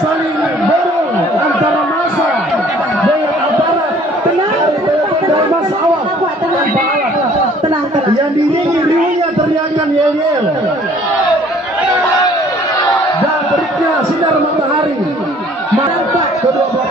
saling dorong antara masa dengan aparat dari masa awal Tenang. yang diiringi teriakan yel-yel dan beriknya sinar matahari. Kedua